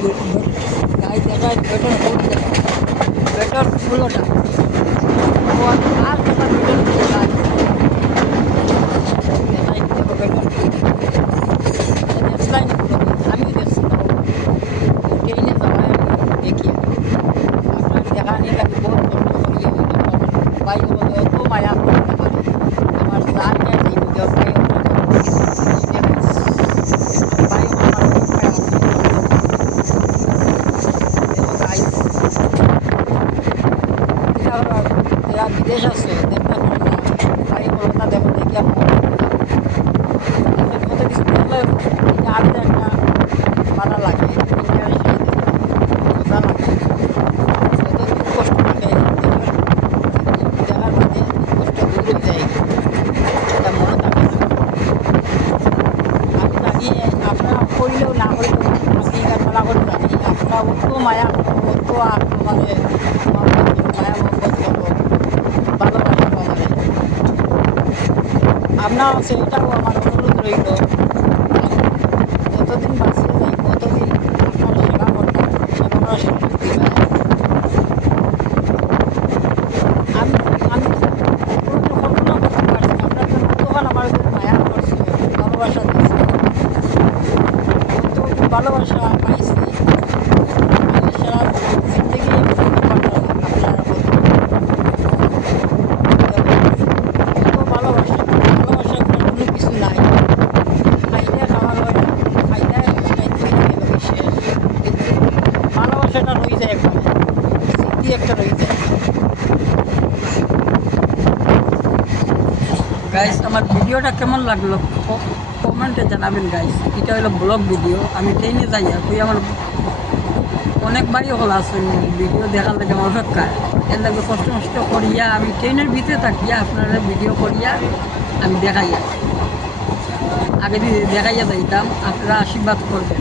গাই দেখায় বেটার ফুলটা আর কথা বেটার ফুল গাছ দেখাই দেখো বেটার দেখলাই আমি দেখছি ট্রেনে যাওয়ায় আমি দেখি আপনার দেখা নিয়ে আমি বহুত কষ্ট করি ভাই বলে অত মায়া করে আমার জান নিয়ে যাই ভাই বিদেশ আছে দেখতে ভাই বলো না দেখো দেখি কত কিছু দেখলে আর একটা ভালো লাগে মজা লাগে যত দুঃখ কষ্ট থাকে দেখার বাদে কষ্ট দূর হয়ে যায় এটা মনে থাকে না আমি জানি আপনারা করলেও না করলেও আমি গান মেলা করে জানি আপনারা অত মায়া অত মানে মায়া মহব্বত করো ভালোবাসা আমাদের আপনার আছে এটাও আমার অনুরোধ রইল যতদিন বাঁচিয়ে যাই ততদিন আপনার সেবা করতাম সেবা করার সুযোগ দিবেন আমি আমি কল্পনা করতে পারছি আপনার কতক্ষণ আমার মায়া করছে ভালোবাসা দিচ্ছে কত ভালোবাসা পাইছি আমি সারা জিন্দগি আপনার কোনো কিছু নাই খাইলে খাওয়ার হয় না খাইলে শেষ কিন্তু ভালোবাসাটা রয়ে যায় একবারে স্মৃতি একটা রয়ে যায় গাইস আমার ভিডিওটা কেমন লাগলো কমেন্টে জানাবেন গাইস এটা হলো ব্লগ ভিডিও আমি ট্রেনে যাই কই আমার অনেক বাড়ি হল আসেন ভিডিও দেখার লাগে আমার অপেক্ষায় এর লাগে কষ্ট মষ্ট করিয়া আমি ট্রেনের ভিতরে থাকিয়া আপনারা ভিডিও করিয়া আমি দেখাইয়া আগে দিয়ে দেখাইয়া যাইতাম আপনারা আশীর্বাদ করবেন।